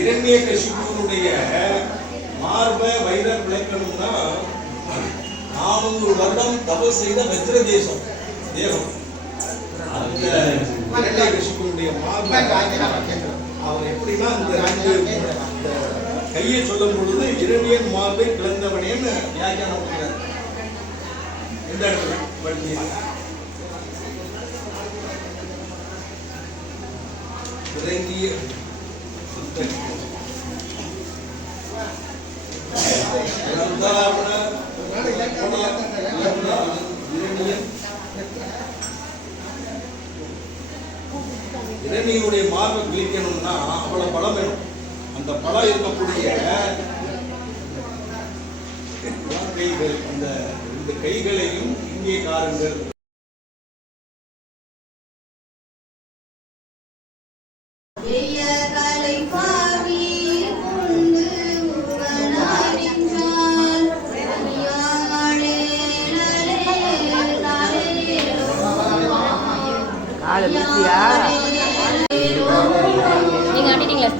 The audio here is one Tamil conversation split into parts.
இரண்யகசிபுவினுடைய மார்பை வைர விளக்கணும்னா 400 வருடம் தபஸ் செய்த வஜ்ர தேசம் தேவம். அந்த இரண்யகசிபுவினுடைய மார்பை அவர் எப்படின்னா அந்த கையை சொல்லும் பொழுது இரண்டியன் மார்பை பிளந்தவனேன்னு வியாக்கியானம் பண்ணுறார். எந்த இடத்துல படிச்சீங்க? இறங்கிய இரணியனுடைய மார்பை கிழிக்கணும்னா அவ்வளவு பலம் வேணும். அந்த பலம் இருக்கக்கூடிய கைகள், அந்த 2 கைகளையும் இங்கே காருங்கள். நீங்க ஆடிட்டீங்களா?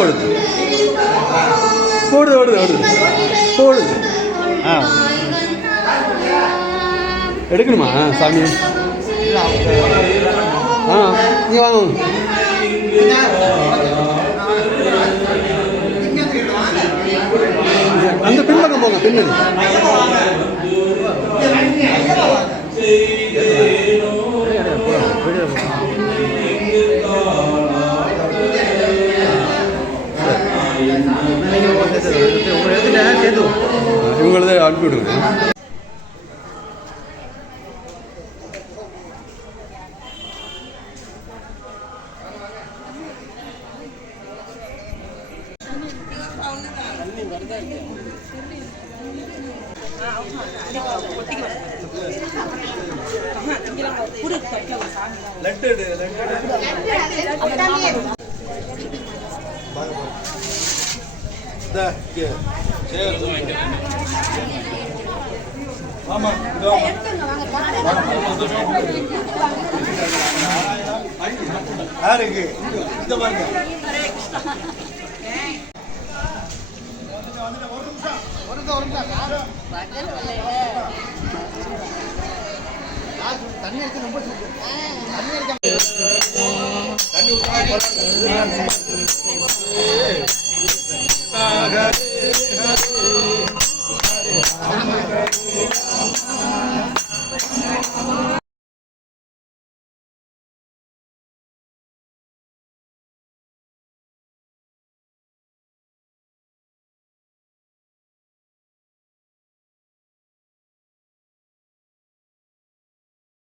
ஓடுது ஓடுது ஓடுது ஓடுது. எடுக்கணுமா சாமி? நீ வாங்க. அந்த பின்பக்கம் போங்க, பின்னணி இவங்களத அனுப்பி விடுங்க. யாருக்கு இந்த பாருங்க. தண்ணி எடுத்து ரொம்ப தண்ணி